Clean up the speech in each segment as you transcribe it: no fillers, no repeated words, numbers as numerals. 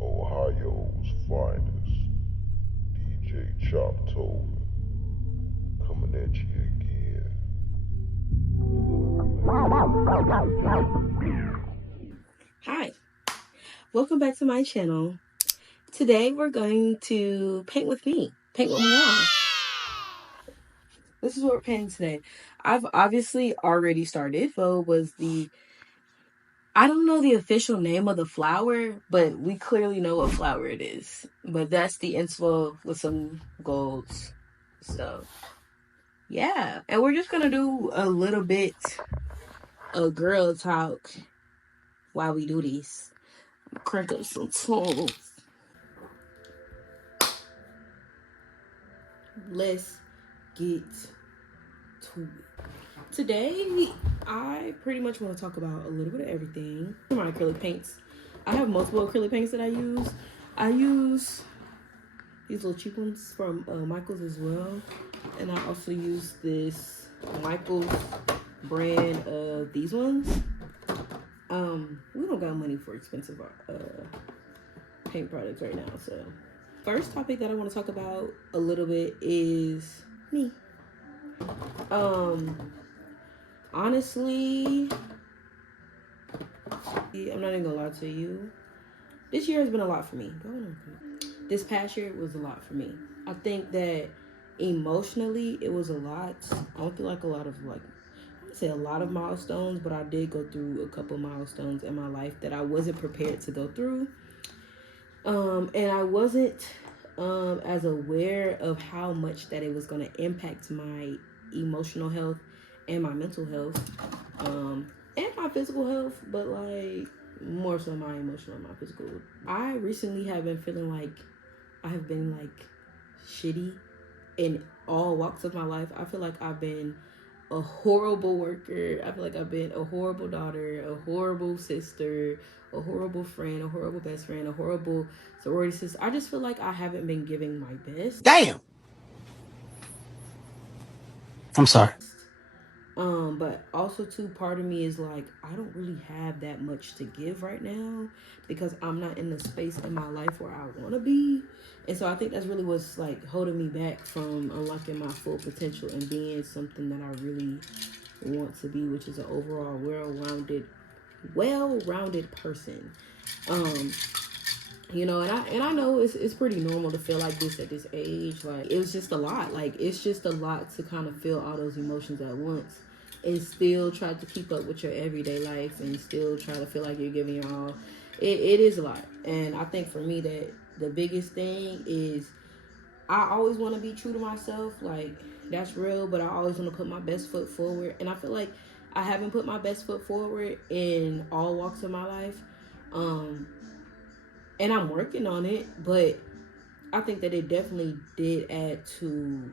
Ohio's finest, DJ Choptoven, coming at you again. Hi, welcome back to my channel. Today we're going to paint with me, paint with moi. This is what we're painting today. I've obviously already started. I don't know the official name of the flower, but we clearly know what flower it is. But that's the inspo with some golds. So yeah, and we're just gonna do a little bit of girl talk while we do this. Crank up some tunes. Let's get to it. Today, I pretty much want to talk about a little bit of everything. My acrylic paints. I have multiple acrylic paints that I use. I use these little cheap ones from Michaels as well. And I also use this Michaels brand of these ones. We don't got money for expensive paint products right now. So, first topic that I want to talk about a little bit is me. Honestly, I'm not even gonna lie to you. This year has been a lot for me. This past year was a lot for me. I think that emotionally it was a lot. I don't feel like I wouldn't say a lot of milestones, but I did go through a couple milestones in my life that I wasn't prepared to go through. And I wasn't as aware of how much that it was gonna impact my emotional health and my mental health. And my physical health, but like more so my emotional and my physical. I recently have been feeling like I have been like shitty in all walks of my life. I feel like I've been a horrible worker. I feel like I've been a horrible daughter, a horrible sister, a horrible friend, a horrible best friend, a horrible sorority sister. I just feel like I haven't been giving my best. Damn. I'm sorry. But also too, part of me is like, I don't really have that much to give right now because I'm not in the space in my life where I want to be. And so I think that's really what's like holding me back from unlocking my full potential and being something that I really want to be, which is an overall well-rounded person. You know, and I know it's pretty normal to feel like this at this age. Like, it was just a lot. Like, it's just a lot to kind of feel all those emotions at once and still try to keep up with your everyday life and still try to feel like you're giving your all. It is a lot. And I think for me that the biggest thing is I always want to be true to myself. Like, that's real, but I always want to put my best foot forward. And I feel like I haven't put my best foot forward in all walks of my life. And I'm working on it, but I think that it definitely did add to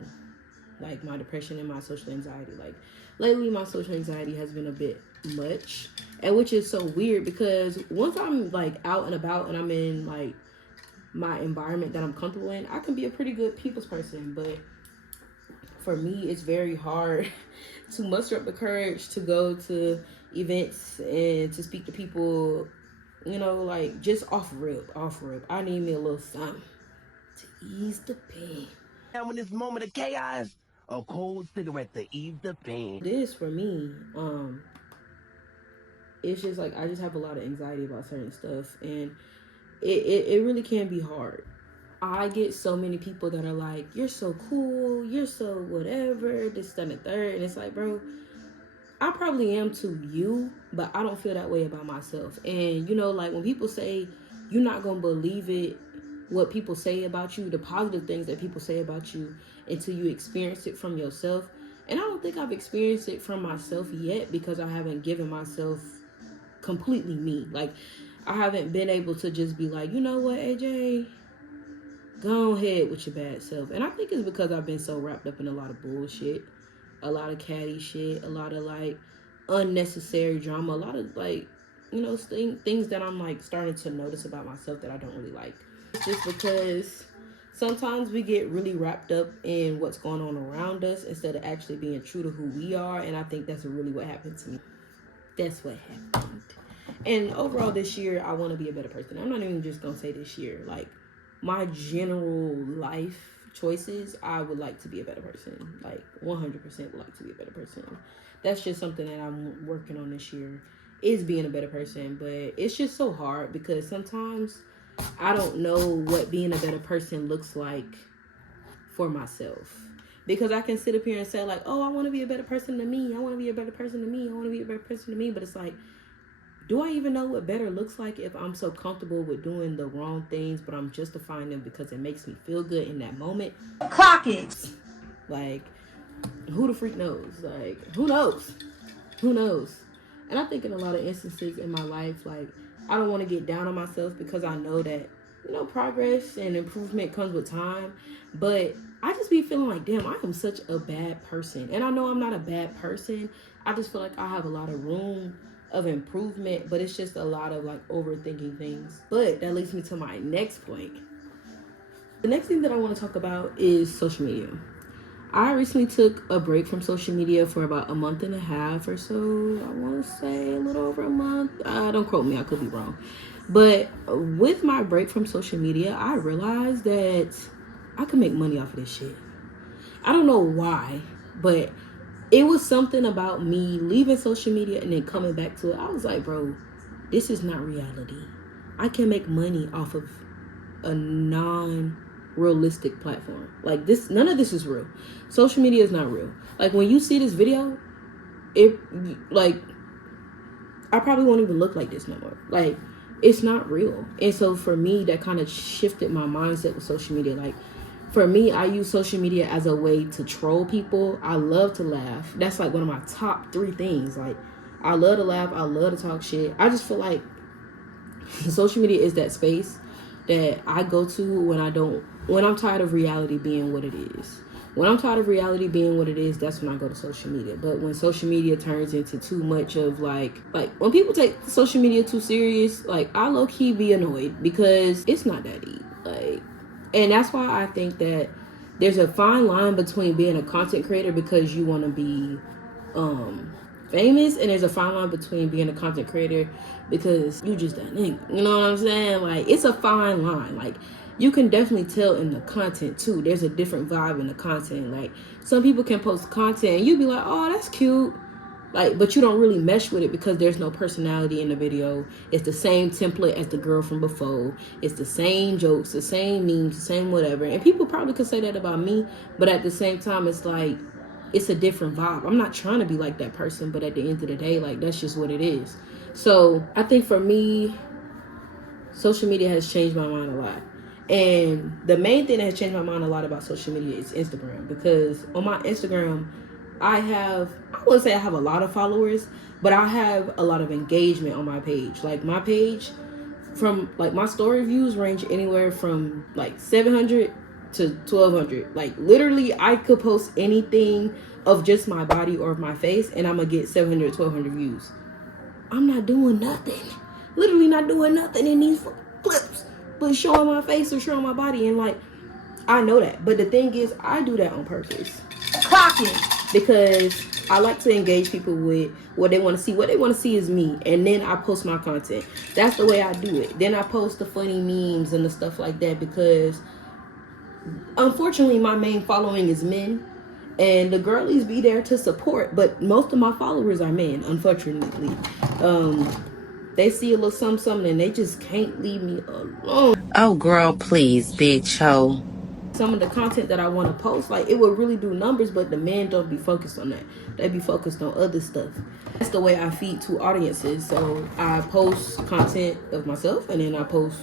like my depression and my social anxiety. Like, lately my social anxiety has been a bit much, and which is so weird because once I'm like out and about and I'm in like my environment that I'm comfortable in, I can be a pretty good people's person. But for me, it's very hard to muster up the courage to go to events and to speak to people, you know, like just off rip. I need me a little something to ease the pain. Now in this moment of chaos, a cold cigarette to ease the pain. This for me, it's just like I just have a lot of anxiety about certain stuff, and it really can be hard. I get so many people that are like, "You're so cool, you're so whatever, this, that, and the third," and it's like, bro, I probably am to you, but I don't feel that way about myself. And you know, like when people say you're not gonna believe it, what people say about you, the positive things that people say about you, until you experience it from yourself. And I don't think I've experienced it from myself yet because I haven't given myself completely me. Like, I haven't been able to just be like, you know what, AJ, go ahead with your bad self. And I think it's because I've been so wrapped up in a lot of bullshit, a lot of catty shit, a lot of like unnecessary drama, a lot of like, you know, things that I'm like starting to notice about myself that I don't really like. It's just because sometimes we get really wrapped up in what's going on around us instead of actually being true to who we are. And I think that's really what happened to me. That's what happened. And overall this year, I want to be a better person. I'm not even just going to say this year. Like, my general life choices, I would like to be a better person. Like, 100% would like to be a better person. That's just something that I'm working on this year, is being a better person. But it's just so hard because sometimes I don't know what being a better person looks like for myself. Because I can sit up here and say like, oh, I want to be a better person to me. I want to be a better person to me. I want to be a better person to me. But it's like, do I even know what better looks like if I'm so comfortable with doing the wrong things, but I'm justifying them because it makes me feel good in that moment? Clock it. Like, who the freak knows? Like, who knows? Who knows? And I think in a lot of instances in my life, like, I don't want to get down on myself because I know that, you know, progress and improvement comes with time. But I just be feeling like, damn, I am such a bad person. And I know I'm not a bad person. I just feel like I have a lot of room of improvement, but it's just a lot of like overthinking things. But that leads me to my next point. The next thing that I want to talk about is social media. I recently took a break from social media for about a month and a half or so. I want to say a little over a month. Don't quote me, I could be wrong. But with my break from social media, I realized that I could make money off of this shit. I don't know why, but it was something about me leaving social media and then coming back to it. I was like, bro, this is not reality. I can make money off of a non-realistic platform. Like this, none of this is real. Social media is not real. Like when you see this video, it like I probably won't even look like this no more. Like it's not real. And so for me, that kind of shifted my mindset with social media. Like for me, I use social media as a way to troll people. I love to laugh. That's like one of my top 3 things. Like I love to laugh. I love to talk shit. I just feel like social media is that space that I go to when I'm tired of reality being what it is. When I'm tired of reality being what it is, that's when I go to social media. But when social media turns into too much of like when people take social media too serious, like I low-key be annoyed because it's not that deep. Like, and that's why I think that there's a fine line between being a content creator because you want to be famous, and there's a fine line between being a content creator because you just that nigga. You know what I'm saying? Like it's a fine line. Like you can definitely tell in the content too. There's a different vibe in the content. Like some people can post content and you be like, oh, that's cute. Like, but you don't really mesh with it because there's no personality in the video. It's the same template as the girl from before. It's the same jokes, the same memes, the same whatever. And people probably could say that about me, but at the same time, it's like, it's a different vibe. I'm not trying to be like that person, but at the end of the day, like, that's just what it is. So I think for me, social media has changed my mind a lot. And the main thing that has changed my mind a lot about social media is Instagram. Because on my Instagram, I wouldn't say I have a lot of followers, but I have a lot of engagement on my page. Like my page, from like my story views range anywhere from like 700 to 1200. Like literally I could post anything of just my body or of my face and I'm gonna get 700, 1200 views. I'm not doing nothing. Literally not doing nothing in these clips but showing my face or showing my body. And like, I know that. But the thing is, I do that on purpose. Clock it. Because I like to engage people with what they want to see. What they want to see is me. And then I post my content. That's the way I do it. Then I post the funny memes and the stuff like that because unfortunately my main following is men. And the girlies be there to support. But most of my followers are men, unfortunately. They see a little something and they just can't leave me alone. Oh, girl, please, bitch, ho. Some of the content that I want to post, like it would really do numbers, but the men don't be focused on that. They be focused on other stuff. That's the way I feed to audiences. So I post content of myself and then I post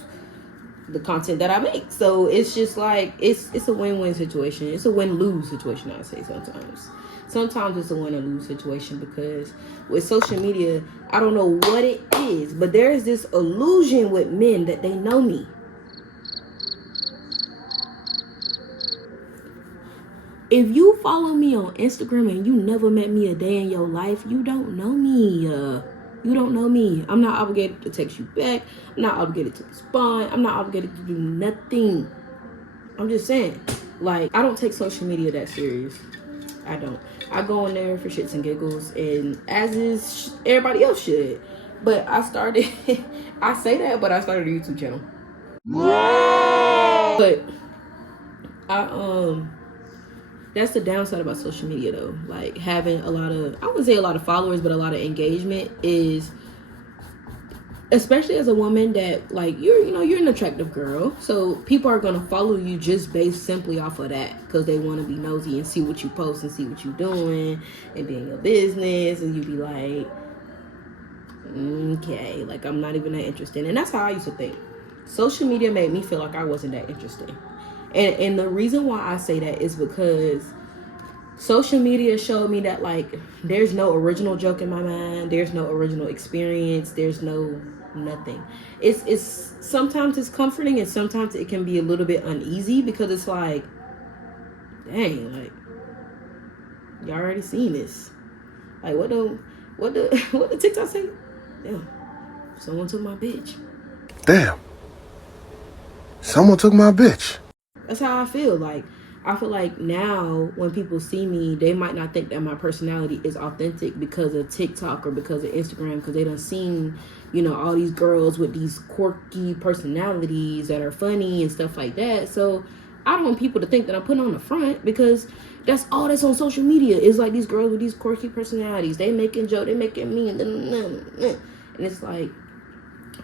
the content that I make. So it's just like, it's a win-win situation. It's a win-lose situation, I say sometimes. Sometimes it's a win or lose situation because with social media, I don't know what it is, but there is this illusion with men that they know me. If you follow me on Instagram and you never met me a day in your life, you don't know me. You don't know me. I'm not obligated to text you back. I'm not obligated to respond. I'm not obligated to do nothing. I'm just saying. Like, I don't take social media that serious. I don't. I go in there for shits and giggles, and as is everybody else should. But I started, I say that, but I started a YouTube channel. But that's the downside about social media though. Like having a lot of, I wouldn't say a lot of followers, but a lot of engagement is, especially as a woman that like you're an attractive girl, so people are gonna follow you just based simply off of that because they want to be nosy and see what you post and see what you're doing and be in your business, and you be like, okay, like I'm not even that interested. And that's how I used to think. Social media made me feel like I wasn't that interesting, and the reason why I say that is because social media showed me that like there's no original joke in my mind, there's no original experience, there's no nothing. It's sometimes it's comforting and sometimes it can be a little bit uneasy because it's like, dang, like y'all already seen this. Like what the TikTok say? Damn, someone took my bitch. Damn, someone took my bitch. That's how I feel. Like I feel like now when people see me, they might not think that my personality is authentic because of TikTok or because of Instagram, because they done seen, all these girls with these quirky personalities that are funny and stuff like that. So I don't want people to think that I'm putting on the front because that's all that's on social media is like these girls with these quirky personalities. They making jokes, they making mean, and it's like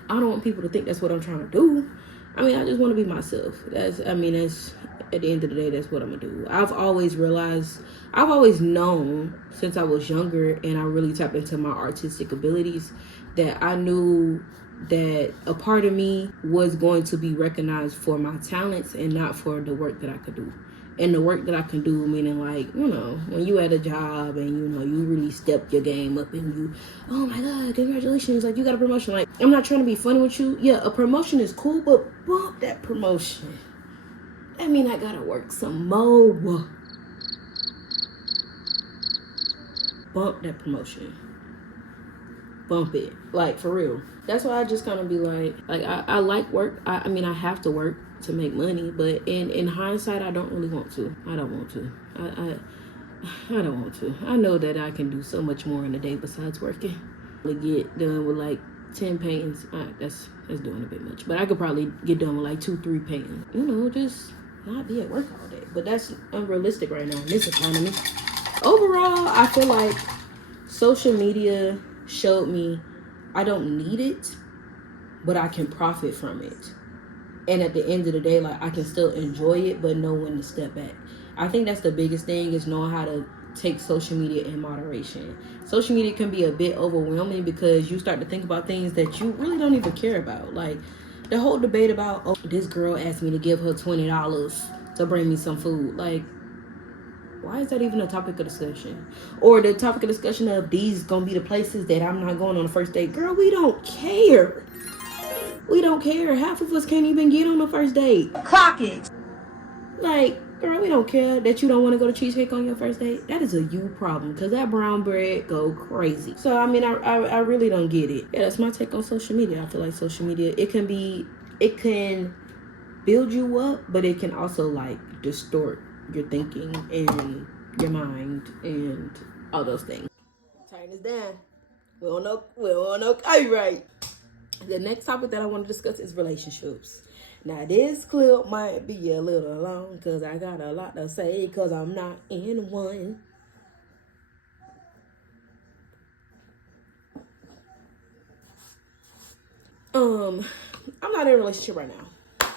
I don't want people to think that's what I'm trying to do. I mean, I just want to be myself. That's at the end of the day, that's what I'm gonna do. I've always known since I was younger and I really tapped into my artistic abilities that I knew that a part of me was going to be recognized for my talents and not for the work that I could do. And the work that I can do, meaning like, when you at a job and, you really step your game up and you, oh my God, congratulations, like you got a promotion. Like, I'm not trying to be funny with you. Yeah, a promotion is cool, but bump that promotion. That mean I gotta work some more. Bump that promotion. Bump it. Like, for real. That's why I just kind of be like I like work. I have to work to make money, but in hindsight, I don't really want to. I don't want to. I don't want to. I know that I can do so much more in a day besides working. To get done with like 10 paintings, that's doing a bit much. But I could probably get done with like 2-3 paintings. Just not be at work all day. But that's unrealistic right now in this economy. Overall, I feel like social media showed me I don't need it, but I can profit from it. And at the end of the day, like I can still enjoy it, but know when to step back. I think that's the biggest thing is knowing how to take social media in moderation. Social media can be a bit overwhelming because you start to think about things that you really don't even care about. Like the whole debate about, oh, this girl asked me to give her $20 to bring me some food. Like, why is that even a topic of discussion? Or the topic of discussion of these gonna be the places that I'm not going on the first date. Girl, we don't care. We don't care. Half of us can't even get on the first date. Clock it. Like, girl, we don't care that you don't want to go to Cheesecake on your first date. That is a you problem because that brown bread go crazy. So, I really don't get it. Yeah, that's my take on social media. I feel like social media, it can build you up, but it can also like distort your thinking and your mind and all those things. Turn this down. We don't know copyright. The next topic that I want to discuss is relationships. Now this clip might be a little long because I got a lot to say because I'm not in one. I'm not in a relationship right now.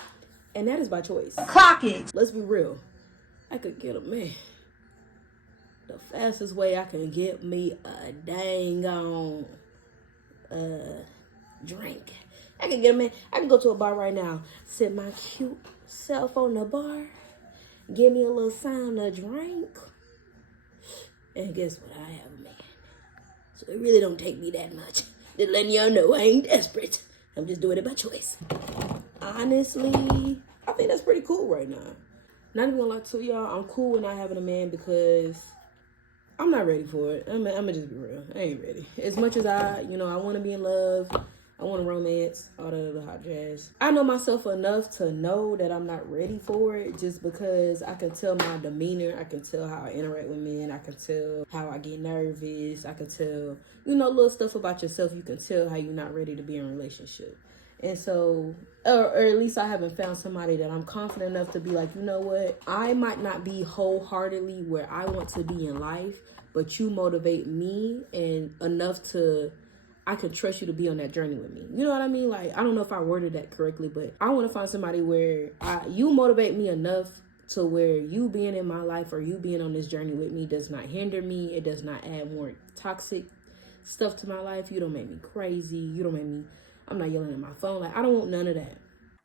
And that is by choice. Clock it. Let's be real. I could get a man. The fastest way I can get me a dang on drink. I can get a man. I can go to a bar right now, sit my cute self on the bar, give me a little sign of drink, and guess what? I have a man. So it really don't take me that much. Just letting y'all know I ain't desperate. I'm just doing it by choice. Honestly, I think that's pretty cool right now. Not even gonna lie to y'all, I'm cool with not having a man because I'm not ready for it. I'm gonna just be real. I ain't ready. As much as I want to be in love, I want a romance, all that other hot jazz. I know myself enough to know that I'm not ready for it just because I can tell my demeanor. I can tell how I interact with men. I can tell how I get nervous. I can tell, little stuff about yourself. You can tell how you're not ready to be in a relationship. And so, or at least I haven't found somebody that I'm confident enough to be like, you know what? I might not be wholeheartedly where I want to be in life, but you motivate me and enough to, I can trust you to be on that journey with me. You know what I mean? Like, I don't know if I worded that correctly, but I want to find somebody where you motivate me enough to where you being in my life or you being on this journey with me does not hinder me. It does not add more toxic stuff to my life. You don't make me crazy. You don't make me, I'm not yelling at my phone. Like, I don't want none of that.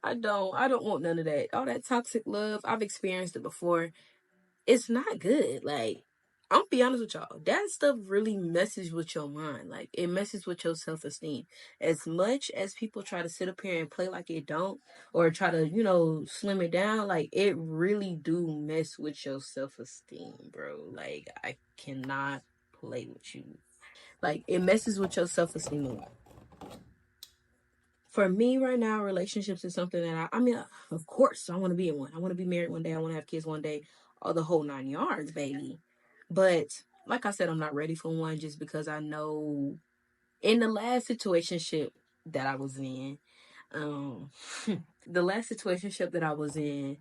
I don't want none of that. All that toxic love, I've experienced it before. It's not good. Like, I'm gonna be honest with y'all. That stuff really messes with your mind. Like, it messes with your self-esteem. As much as people try to sit up here and play like it don't, or try to, slim it down, like, it really do mess with your self-esteem, bro. Like, I cannot play with you. Like, it messes with your self-esteem a lot. For me right now, relationships is something that I mean, of course, I want to be in one. I want to be married one day. I want to have kids one day. All the whole 9 yards, baby. But like I said, I'm not ready for one just because I know in the last situationship that I was in, the last situationship that I was in,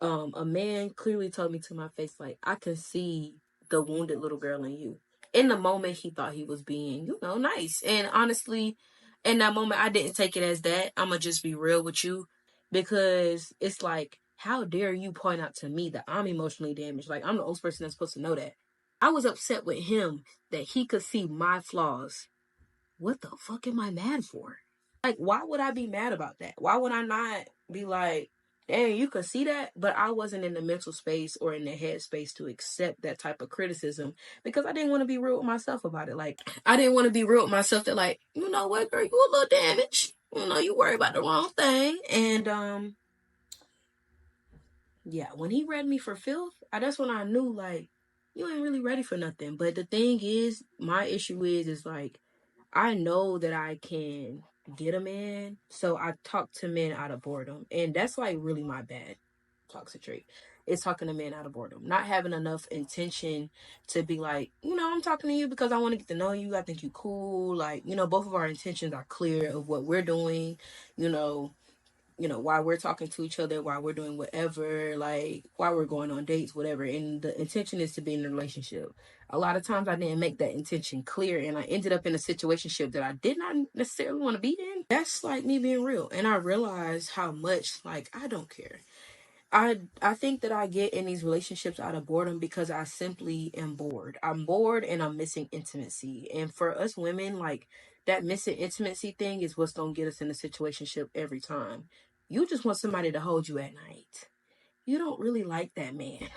a man clearly told me to my face, like, I can see the wounded little girl in you. In the moment, he thought he was being, nice. And honestly, in that moment, I didn't take it as that. I'm going to just be real with you because it's like, how dare you point out to me that I'm emotionally damaged? Like, I'm the only person that's supposed to know that. I was upset with him that he could see my flaws. What the fuck am I mad for? Like, why would I be mad about that? Why would I not be like, dang, you could see that? But I wasn't in the mental space or in the head space to accept that type of criticism because I didn't want to be real with myself about it. Like, I didn't want to be real with myself that, like, you know what, girl, you a little damaged. You worry about the wrong thing. And, yeah, when he read me for filth, that's when I knew, like, you ain't really ready for nothing. But the thing is, my issue is like, I know that I can get a man, so I talk to men out of boredom. And that's like really my bad toxic trait. It's talking to men out of boredom. Not having enough intention to be like, I'm talking to you because I want to get to know you. I think you cool. Like, both of our intentions are clear of what we're doing, why we're talking to each other, why we're doing whatever, like why we're going on dates, whatever. And the intention is to be in a relationship. A lot of times I didn't make that intention clear and I ended up in a situationship that I did not necessarily want to be in. That's like me being real. And I realized how much, like, I don't care. I think that I get in these relationships out of boredom because I simply am bored. I'm bored and I'm missing intimacy. And for us women, like, that missing intimacy thing is what's going to get us in a situationship every time. You just want somebody to hold you at night. You don't really like that man.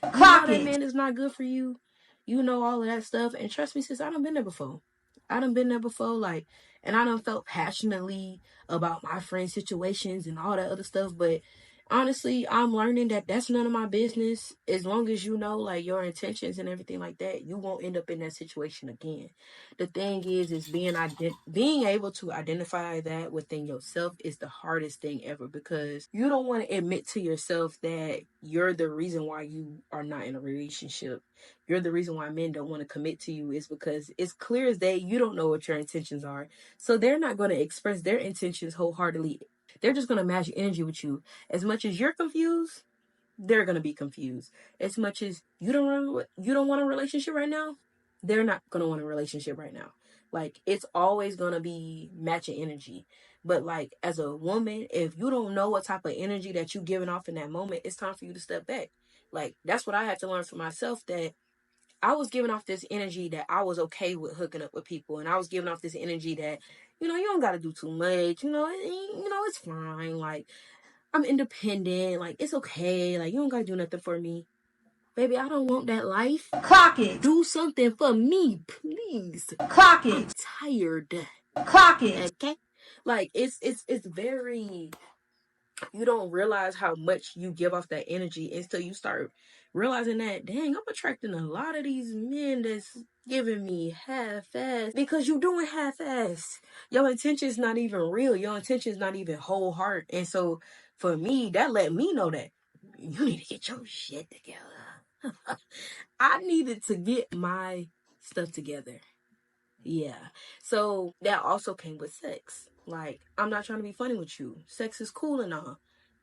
Clock it. That man is not good for you. You know all of that stuff. And trust me, sis, I done been there before. Like, and I done felt passionately about my friends' situations and all that other stuff. But honestly, I'm learning that that's none of my business. As long as you know, like, your intentions and everything like that, you won't end up in that situation again. The thing is being able to identify that within yourself is the hardest thing ever because you don't want to admit to yourself that you're the reason why you are not in a relationship. You're the reason why men don't want to commit to you is because it's clear as day you don't know what your intentions are. So they're not going to express their intentions wholeheartedly. They're just going to match energy with you. As much as you're confused, they're going to be confused. As much as you don't want a relationship right now, they're not going to want a relationship right now. Like, it's always going to be matching energy. But, like, as a woman, if you don't know what type of energy that you're giving off in that moment, it's time for you to step back. Like, that's what I had to learn for myself, that I was giving off this energy that I was okay with hooking up with people. And I was giving off this energy that, you don't got to do too much. It's fine. Like, I'm independent. Like, it's okay. Like, you don't got to do nothing for me. Baby, I don't want that life. Clock it. Do something for me, please. Clock it. I'm tired. Clock it. Okay? Like, it's very You don't realize how much you give off that energy until you start realizing that, dang, I'm attracting a lot of these men that's giving me half-ass, because you doing half-ass. Your intention is not even real. Your intention is not even whole heart. And so for me, that let me know that you need to get your shit together. I needed to get my stuff together. Yeah. So that also came with sex. Like, I'm not trying to be funny with you. Sex is cool and all.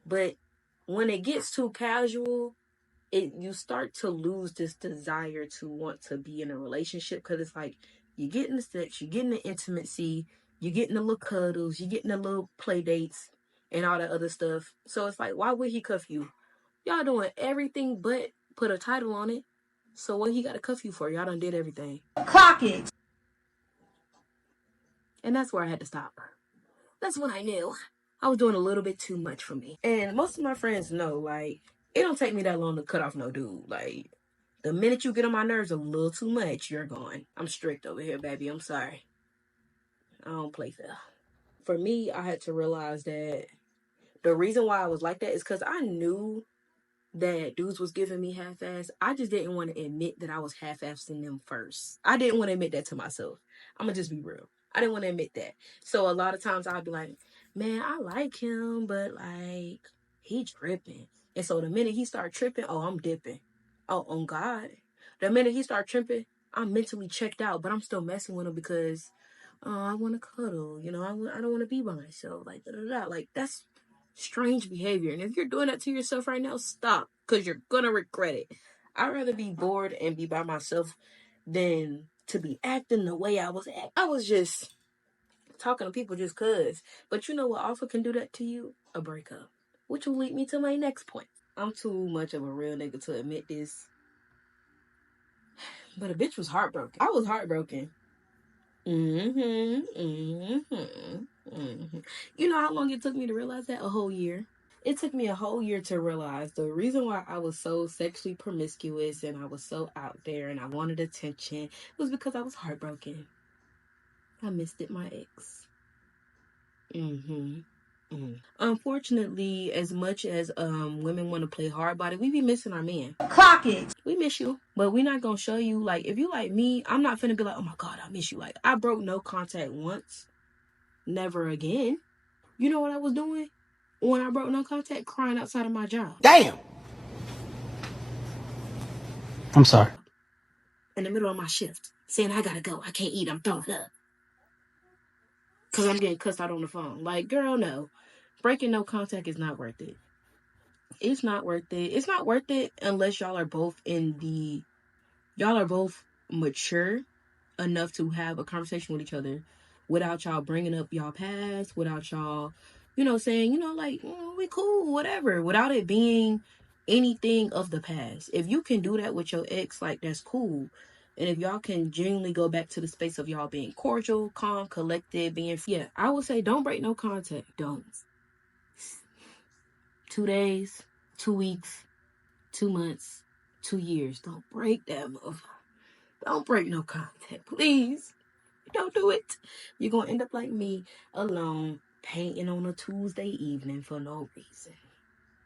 But when it gets too casual, you start to lose this desire to want to be in a relationship, because it's like you're getting the sex, you're getting the intimacy, you're getting the little cuddles, you're getting the little play dates and all that other stuff. So it's like, why would he cuff you? Y'all doing everything but put a title on it. So what he got to cuff you for? Y'all done did everything. Clock it. And that's where I had to stop. That's when I knew I was doing a little bit too much for me. And most of my friends know, like, it don't take me that long to cut off no dude. Like, the minute you get on my nerves a little too much, you're gone. I'm strict over here, baby. I'm sorry. I don't play fair. For me, I had to realize that the reason why I was like that is because I knew that dudes was giving me half-ass. I just didn't want to admit that I was half-assing them first. I didn't want to admit that to myself. I'm going to just be real. I didn't want to admit that. So a lot of times I'd be like, man, I like him, but like, he tripping. And so the minute he start tripping, oh, I'm dipping. Oh, on God. The minute he start tripping, I'm mentally checked out, but I'm still messing with him because, oh, I want to cuddle. You know, I don't want to be by myself. Like, da-da-da. Like, that's strange behavior. And if you're doing that to yourself right now, stop, because you're going to regret it. I'd rather be bored and be by myself than to be acting the way I was acting. I was just talking to people just cuz. But you know what also can do that to you? A breakup. Which will lead me to my next point. I'm too much of a real nigga to admit this, but a bitch was heartbroken. I was heartbroken. You know how long it took me to realize that? A whole year. It took me a whole year to realize the reason why I was so sexually promiscuous and I was so out there and I wanted attention was because I was heartbroken. I missed it, my ex. Unfortunately, as much as women want to play hard body, we be missing our men. Clock it. We miss you, but we're not gonna show you. Like, if you like me, I'm not finna be like, oh my God, I miss you. Like, I broke no contact once, never again. You know what I was doing when I broke no contact? Crying outside of my job. Damn! I'm sorry. In the middle of my shift, saying I gotta go, I can't eat, I'm throwing up, because I'm getting cussed out on the phone. Like, girl, no. Breaking no contact is not worth it. It's not worth it. It's not worth it unless y'all are both mature enough to have a conversation with each other without y'all bringing up y'all past, without y'all, saying, like, we cool, whatever, without it being anything of the past. If you can do that with your ex, like, that's cool. And if y'all can genuinely go back to the space of y'all being cordial, calm, collected, I would say don't break no contact. Don't. 2 days, 2 weeks, 2 months, 2 years. Don't break that motherfucker. Don't break no contact, please. Don't do it. You're going to end up like me, alone, painting on a Tuesday evening for no reason.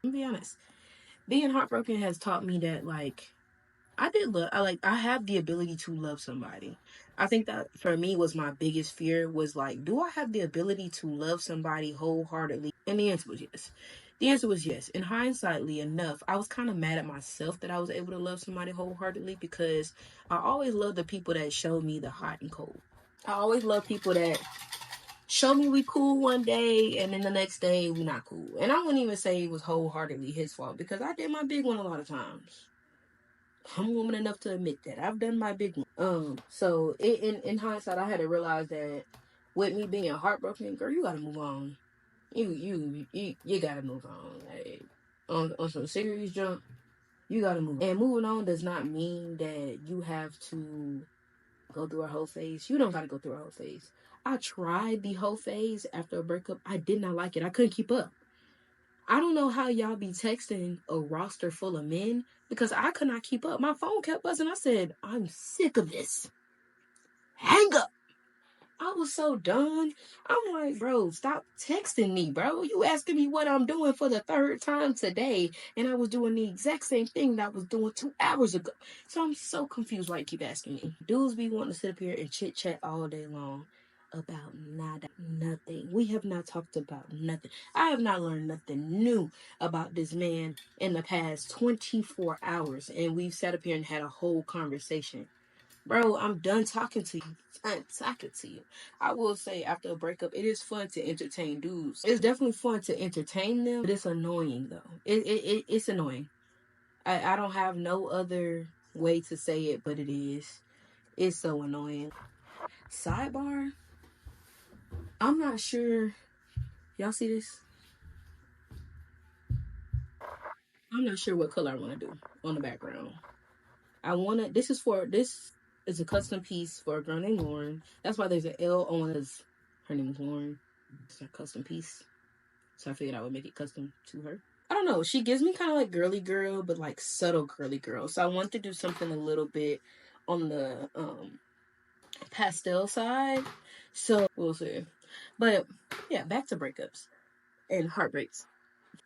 I'm be honest. Being heartbroken has taught me that, like, I have the ability to love somebody. I think that for me was my biggest fear was like, do I have the ability to love somebody wholeheartedly? And the answer was yes. The answer was yes. And hindsightly enough, I was kind of mad at myself that I was able to love somebody wholeheartedly, because I always loved the people that showed me the hot and cold. I always love people that show me we cool one day and then the next day we not cool. And I wouldn't even say it was wholeheartedly his fault, because I did my big one a lot of times. I'm woman enough to admit that I've done my big one. So in hindsight, I had to realize that with me being heartbroken, girl, you gotta move on. You gotta move on. Like, on some serious jump, you gotta move on. And moving on does not mean that you have to go through a whole phase. You don't gotta go through a whole phase. I tried the whole phase after a breakup. I did not like it. I couldn't keep up. I don't know how y'all be texting a roster full of men, because I could not keep up. My phone kept buzzing. I said, I'm sick of this. Hang up. I was so done. I'm like, bro, stop texting me, bro. You asking me what I'm doing for the third time today, and I was doing the exact same thing that I was doing 2 hours ago. So I'm so confused why you keep asking me. Dudes be wanting to sit up here and chit chat all day long about nada, nothing. We have not talked about nothing. I have not learned nothing new about this man in the past 24 hours, and we've sat up here and had a whole conversation. Bro, I'm done talking to you. I'm talking to you. I will say, after a breakup, it is fun to entertain dudes. It's definitely fun to entertain them, but it's annoying, though. It's annoying. I don't have no other way to say it, but it is. It's so annoying. Sidebar, I'm not sure. Y'all see this? I'm not sure what color I want to do on the background. This is a custom piece for a girl named Lauren. That's why there's an L on it. Her name is Lauren. It's a custom piece. So I figured I would make it custom to her. I don't know. She gives me kind of like girly girl, but like subtle girly girl. So I want to do something a little bit on the pastel side. So we'll see. But yeah, back to breakups and heartbreaks.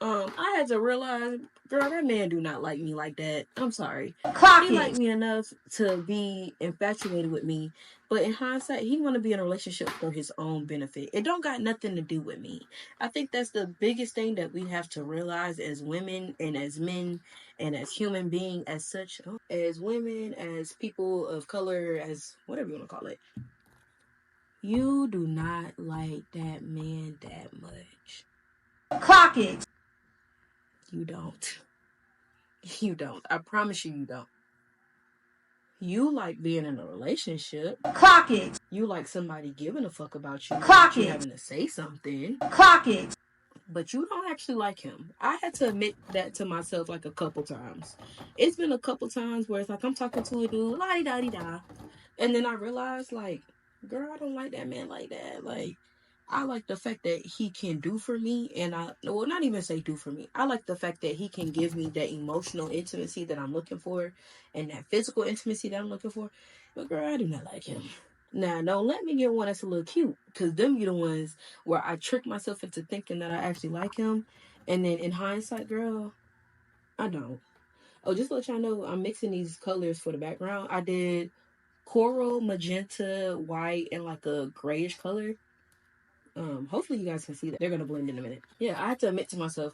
I had to realize, girl, that man do not like me like that. I'm sorry. He liked me enough to be infatuated with me, but in hindsight, he want to be in a relationship for his own benefit. It don't got nothing to do with me. I think that's the biggest thing that we have to realize as women and as men and as human beings as such, as women, as people of color, as whatever you want to call it. You do not like that man that much. Clock it. You don't. You don't. I promise you, you don't. You like being in a relationship. Clock it. You like somebody giving a fuck about you. Clock you it. having to say something. Clock it. But you don't actually like him. I had to admit that to myself like a couple times. It's been a couple times where it's like I'm talking to a dude, la-di-da-di-da. And then I realized, like, girl, I don't like that man like that. Like, I like the fact that he can do for me, and not even say do for me. I like the fact that he can give me that emotional intimacy that I'm looking for, and that physical intimacy that I'm looking for. But girl, I do not like him. Now, don't let me get one that's a little cute, because them be the ones where I trick myself into thinking that I actually like him, and then in hindsight, girl, I don't. Oh, just to let y'all know, I'm mixing these colors for the background. I did coral, magenta, white, and like a grayish color. Hopefully you guys can see that. They're gonna blend in a minute. Yeah, I have to admit to myself,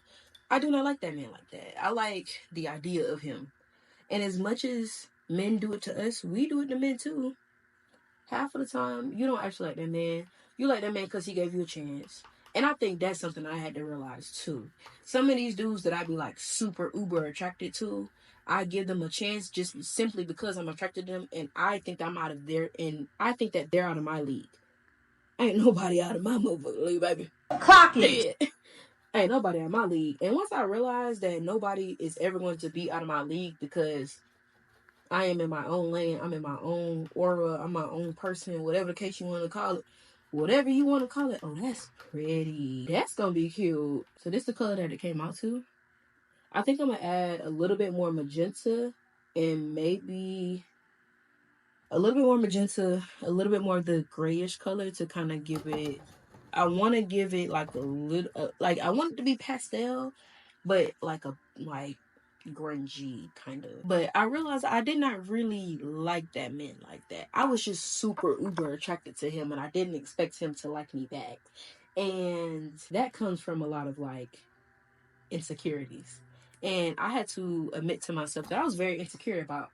I do not like that man like that. I like the idea of him. And as much as men do it to us, we do it to men too. Half of the time, you don't actually like that man. You like that man because he gave you a chance. And I think that's something I had to realize too. Some of these dudes that I be like super uber attracted to, I give them a chance just simply because I'm attracted to them, and I think I'm out of their, and I think that they're out of my league. Ain't nobody out of my motherfucking league, baby. Clock it. Ain't nobody out of my league. And once I realized that nobody is ever going to be out of my league because I am in my own lane, I'm in my own aura, I'm my own person, whatever the case you want to call it. Whatever you want to call it. Oh, that's pretty. That's going to be cute. So this is the color that it came out to. I think I'm going to add a little bit more magenta and maybe a little bit more magenta, a little bit more of the grayish color to kind of give it, I want to give it like a little, like I want it to be pastel, but like grungy kind of. But I realized I did not really like that man like that. I was just super uber attracted to him, and I didn't expect him to like me back. And that comes from a lot of like insecurities. And I had to admit to myself that I was very insecure about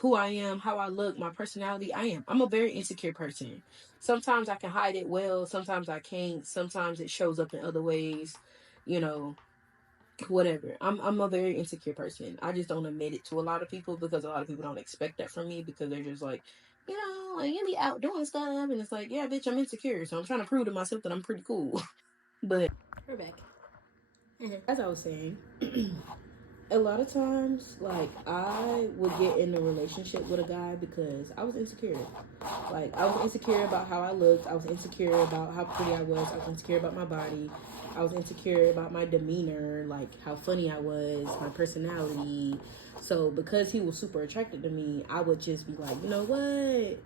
who I am, how I look, my personality. I'm a very insecure person. Sometimes I can hide it well, sometimes I can't, sometimes it shows up in other ways, you know, whatever. I'm a very insecure person. I just don't admit it to a lot of people because a lot of people don't expect that from me because they're just like, you know, like, you be out doing stuff, and it's like, yeah, bitch, I'm insecure, so I'm trying to prove to myself that I'm pretty cool. But we're back. As I was saying, a lot of times, like, I would get in a relationship with a guy because I was insecure. Like, I was insecure about how I looked. I was insecure about how pretty I was. I was insecure about my body. I was insecure about my demeanor, like how funny I was, my personality. So because he was super attracted to me, I would just be like, you know what?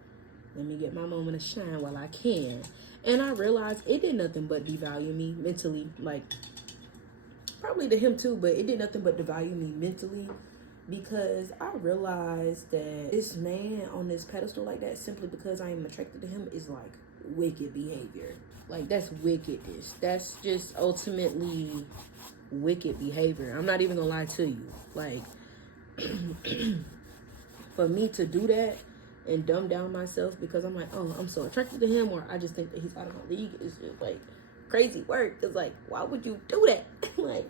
Let me get my moment of shine while I can. And I realized it did nothing but devalue me mentally. Like, probably to him too, but it did nothing but devalue me mentally. Because I realized that this man on this pedestal like that, simply because I am attracted to him, is like wicked behavior. Like, that's wickedness. That's just ultimately wicked behavior. I'm not even gonna lie to you. Like, for me to do that and dumb down myself because I'm like, oh, I'm so attracted to him, or I just think that he's out of my league, is just like crazy work. It's like, why would you do that? Like,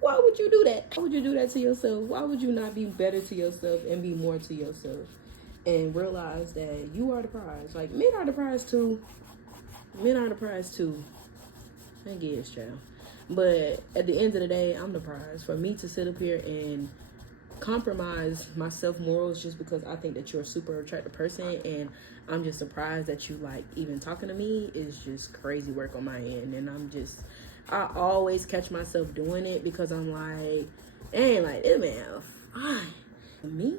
why would you do that? Why would you do that to yourself? Why would you not be better to yourself and be more to yourself and realize that you are the prize? Like, men are the prize too. Men are the prize too. I guess, child. But at the end of the day, I'm the prize. For me to sit up here and compromise my self-morals just because I think that you're a super attractive person and I'm just surprised that you like even talking to me is just crazy work on my end. And I always catch myself doing it because I'm like, dang, like, this man fine. Me?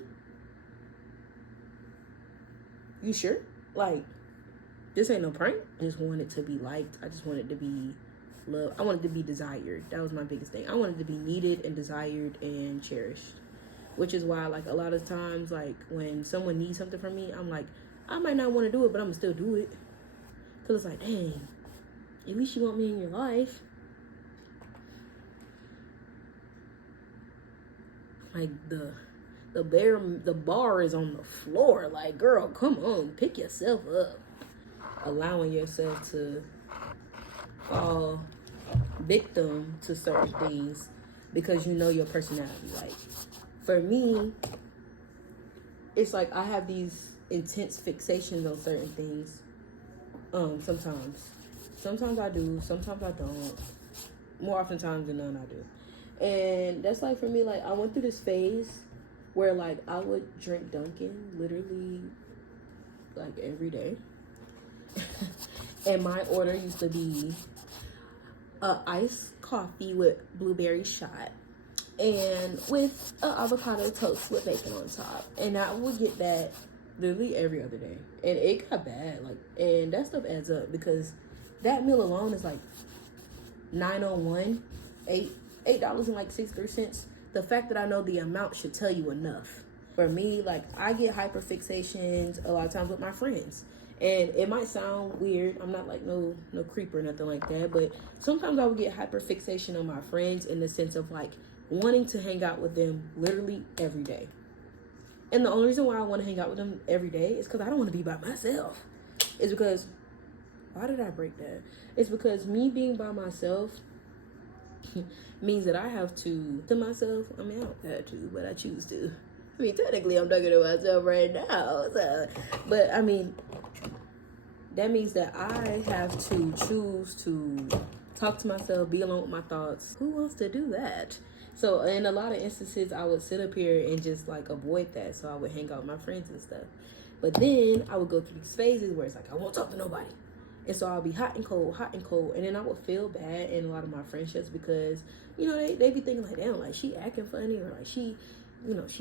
You sure? Like, this ain't no prank. I just want it to be liked. I just want it to be loved. I wanted to be desired. That was my biggest thing. I wanted to be needed and desired and cherished. Which is why, like, a lot of times, like, when someone needs something from me, I'm like, I might not want to do it, but I'm going to still do it. Because it's like, dang, at least you want me in your life. Like, the bar is on the floor. Like, girl, come on, pick yourself up. Allowing yourself to fall victim to certain things because you know your personality. Like, for me, it's like I have these intense fixations on certain things. Sometimes I do, sometimes I don't. More often times than none, I do. And that's like, for me, like, I went through this phase where, like, I would drink Dunkin' literally like every day. And my order used to be iced coffee with blueberry shot and with an avocado toast with bacon on top. And I would get that literally every other day. And it got bad. Like, and that stuff adds up because that meal alone is like $9.01, $8.63. The fact that I know the amount should tell you enough. For me, like, I get hyperfixations a lot of times with my friends. And it might sound weird. I'm not like no creep or nothing like that. But sometimes I would get hyperfixation on my friends in the sense of like wanting to hang out with them literally every day. And the only reason why I want to hang out with them every day is because I don't want to be by myself. It's because, why did I break that? It's because me being by myself means that I have to myself. I mean, I don't have to, but I choose to. I mean, technically, I'm talking to myself right now. So, but I mean, that means that I have to choose to talk to myself, be alone with my thoughts. Who wants to do that? So in a lot of instances, I would sit up here and just like avoid that. So I would hang out with my friends and stuff. But then I would go through these phases where it's like, I won't talk to nobody. And so I'll be hot and cold. And then I would feel bad in a lot of my friendships because, you know, they be thinking like, damn, like she acting funny or like she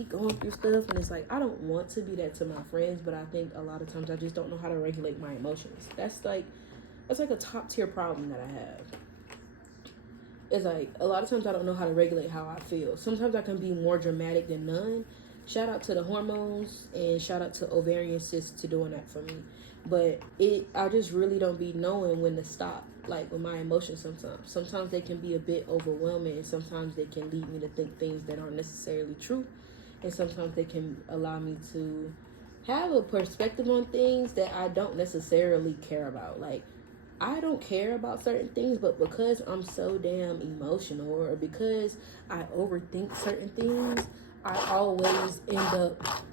going through stuff. And it's like, I don't want to be that to my friends, but I think a lot of times I just don't know how to regulate my emotions. That's like a top tier problem that I have. It's like, a lot of times I don't know how to regulate how I feel. Sometimes I can be more dramatic than none. Shout out to the hormones and shout out to ovarian cysts to doing that for me. But I just really don't be knowing when to stop, like with my emotions sometimes. Sometimes they can be a bit overwhelming and sometimes they can lead me to think things that aren't necessarily true. And sometimes they can allow me to have a perspective on things that I don't necessarily care about. Like, I don't care about certain things, but because I'm so damn emotional or because I overthink certain things, I always end up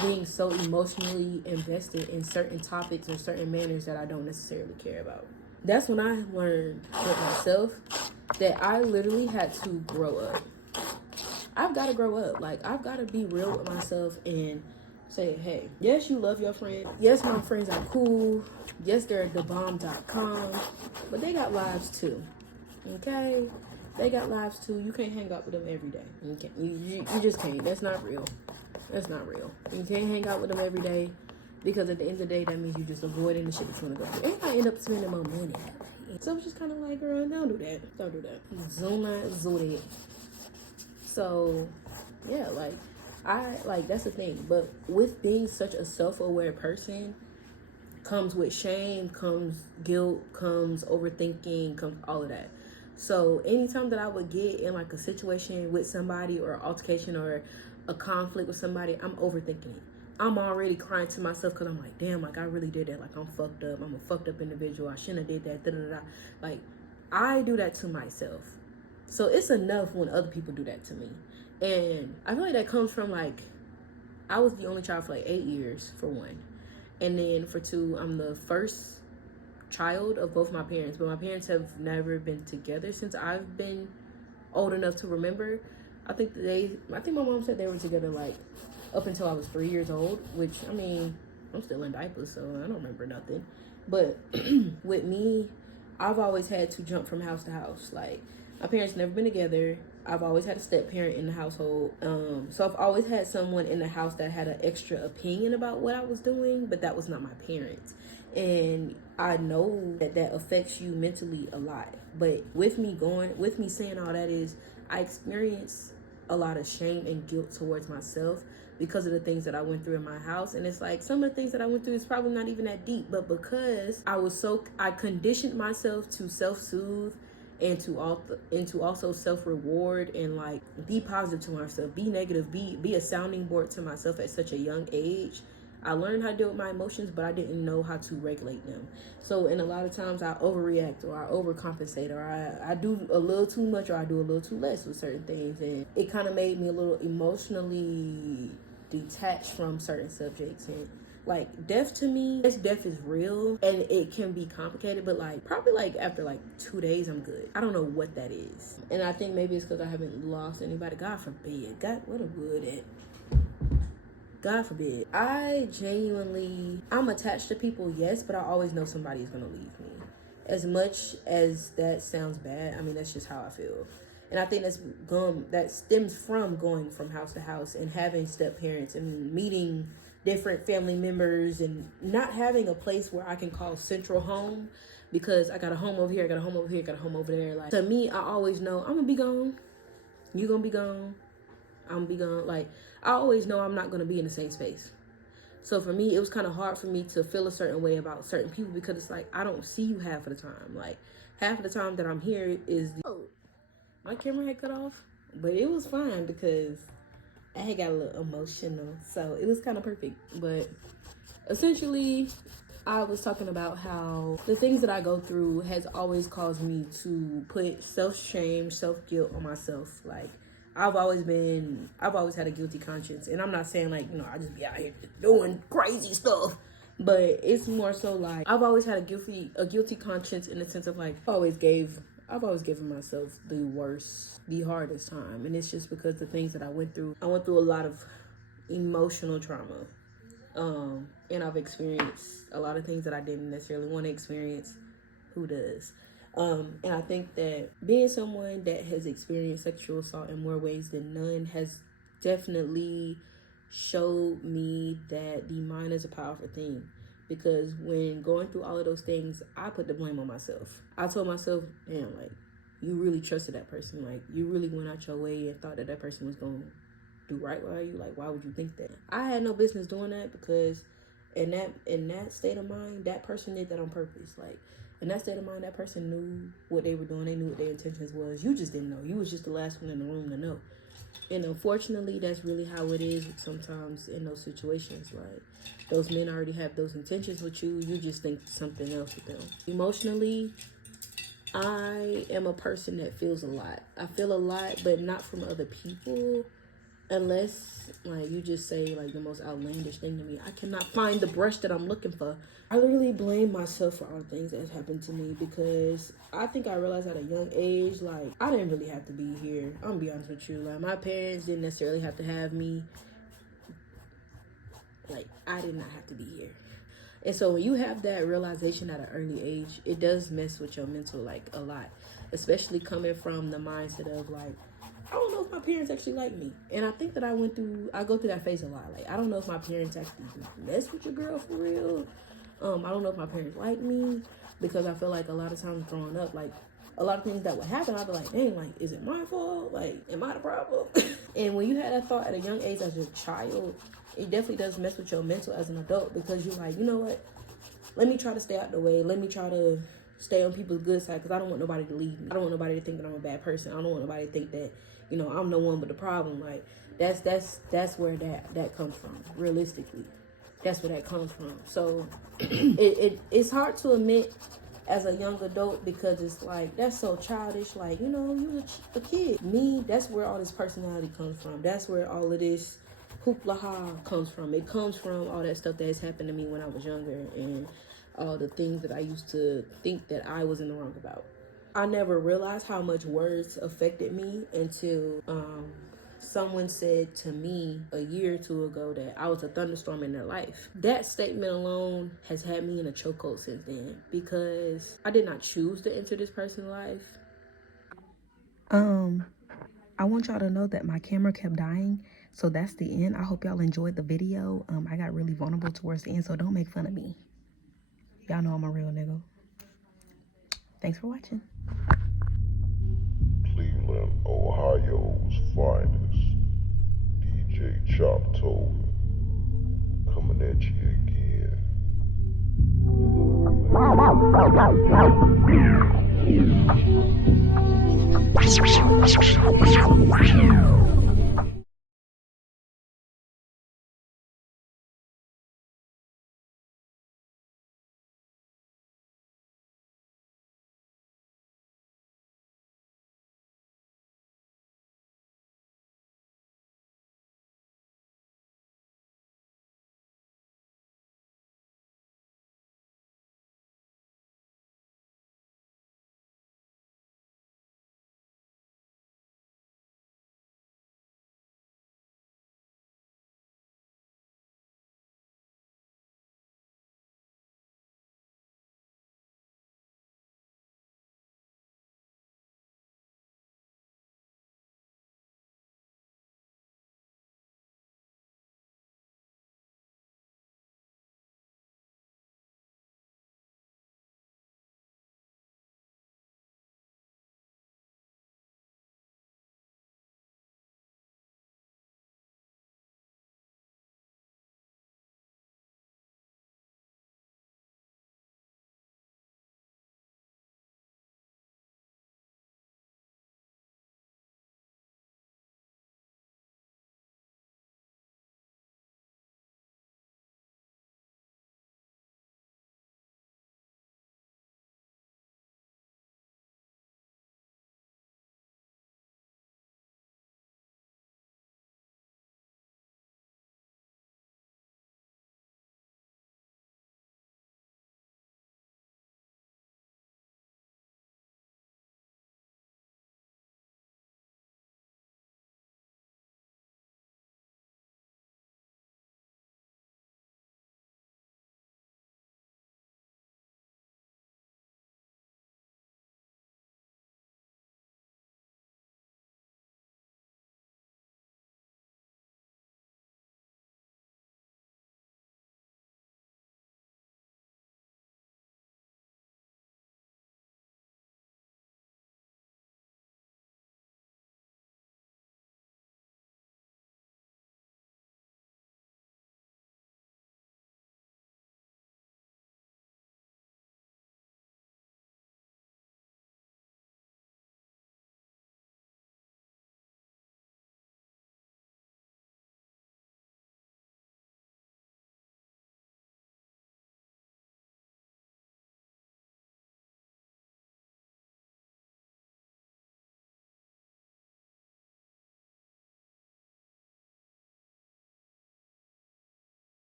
being so emotionally invested in certain topics or certain manners that I don't necessarily care about. That's when I learned with myself that I literally had to grow up. I've got to grow up. Like, I've got to be real with myself and say, hey, yes, you love your friend. Yes, my friends are cool. Yes, they're at thebomb.com, but they got lives too. Okay? They got lives too. You can't hang out with them every day. You just can't. That's not real. That's not real. You can't hang out with them every day. Because at the end of the day, that means you just avoiding the shit that you want to go through. And I end up spending more money. So I was just kind of like, girl, don't do that. Don't do that. Zoom that. So, yeah, that's the thing. But with being such a self-aware person, comes with shame, comes guilt, comes overthinking, comes all of that. So anytime that I would get in like a situation with somebody or altercation or a conflict with somebody, I'm overthinking it. I'm already crying to myself because I'm like, damn, like I really did that. Like I'm fucked up. I'm a fucked up individual. I shouldn't have did that. Da, da, da. Like I do that to myself. So it's enough when other people do that to me. And I feel like that comes from like, I was the only child for like 8 years for one. And then for two, I'm the first child of both my parents. But my parents have never been together since I've been old enough to remember. I think my mom said they were together like up until I was 3 years old, which, I mean, I'm still in diapers, so I don't remember nothing. But with me, I've always had to jump from house to house. Like, my parents never been together. I've always had a step parent in the household. So I've always had someone in the house that had an extra opinion about what I was doing, but that was not my parents. And I know that that affects you mentally a lot. But with me saying all that is, I experienced a lot of shame and guilt towards myself because of the things that I went through in my house. And it's like, some of the things that I went through is probably not even that deep, but because I conditioned myself to self-soothe and to also self-reward and like be positive to myself, be negative, be a sounding board to myself at such a young age. I learned how to deal with my emotions, but I didn't know how to regulate them. So, and a lot of times I overreact or I overcompensate or I do a little too much or I do a little too less with certain things. And it kind of made me a little emotionally detached from certain subjects. And like death to me, death is real and it can be complicated, but like probably like after like 2 days, I'm good. I don't know what that is. And I think maybe it's because I haven't lost anybody. God forbid. God, what a wood at. God forbid. I'm attached to people, yes, but I always know somebody is going to leave me. As much as that sounds bad, I mean, that's just how I feel. And I think that stems from going from house to house and having step parents and meeting different family members and not having a place where I can call central home, because I got a home over here, I got a home over here, I got a home over there. Like, to me, I always know I'm going to be gone. You're going to be gone. I'm gonna be gone. Like, I always know I'm not gonna be in the same space. So for me, it was kind of hard for me to feel a certain way about certain people because it's like I don't see you half of the time. Like, half of the time that I'm here is my camera had cut off, but it was fine because I had got a little emotional, so it was kind of perfect. But essentially, I was talking about how the things that I go through has always caused me to put self-shame, self-guilt on myself. Like, I've always had a guilty conscience, and I'm not saying like, you know, I just be out here doing crazy stuff, but it's more so like I've always had a guilty conscience in the sense of like I've always given myself the hardest time, and it's just because the things that I went through a lot of emotional trauma, and I've experienced a lot of things that I didn't necessarily want to experience. Who does? And I think that being someone that has experienced sexual assault in more ways than none has definitely showed me that the mind is a powerful thing. Because when going through all of those things, I put the blame on myself. I told myself, damn, like, you really trusted that person. Like, you really went out your way and thought that person was going to do right by you. Like, why would you think that? I had no business doing that because in that state of mind, that person did that on purpose. Like, in that state of mind, that person knew what they were doing. They knew what their intentions was. You just didn't know. You was just the last one in the room to know. And unfortunately, that's really how it is sometimes in those situations. Like, those men already have those intentions with you. You just think something else with them. Emotionally, I am a person that feels a lot. I feel a lot, but not from other people. Unless, like, you just say, like, the most outlandish thing to me. I cannot find the brush that I'm looking for. I literally blame myself for all the things that have happened to me because I think I realized at a young age, like, I didn't really have to be here. I'm gonna be honest with you. Like, my parents didn't necessarily have to have me. Like, I did not have to be here. And so when you have that realization at an early age, it does mess with your mental, like, a lot. Especially coming from the mindset of, like, I don't know if my parents actually like me. And I think that I go through that phase a lot. Like, I don't know if my parents actually mess with your girl for real. I don't know if my parents like me, because I feel like a lot of times growing up, like, a lot of things that would happen, I'd be like, dang, like, is it my fault? Like, am I the problem? And when you had that thought at a young age as a child, it definitely does mess with your mental as an adult, because you're like, you know what? Let me try to stay out the way. Let me try to stay on people's good side, because I don't want nobody to leave me. I don't want nobody to think that I'm a bad person. I don't want nobody to think that, you know, I'm the one with the problem. Like, that's where that comes from, realistically. That's where that comes from. So it's hard to admit as a young adult, because it's like, that's so childish. Like, you know, you a kid. Me, that's where all this personality comes from. That's where all of this hoopla ha comes from. It comes from all that stuff that has happened to me when I was younger, and all the things that I used to think that I was in the wrong about. I never realized how much words affected me until someone said to me a year or two ago that I was a thunderstorm in their life. That statement alone has had me in a chokehold since then, because I did not choose to enter this person's life. I want y'all to know that my camera kept dying, so that's the end. I hope y'all enjoyed the video. I got really vulnerable towards the end, so don't make fun of me. Y'all know I'm a real nigga. Thanks for watching. Cleveland, Ohio's finest, DJ Chop Tobin, coming at you again.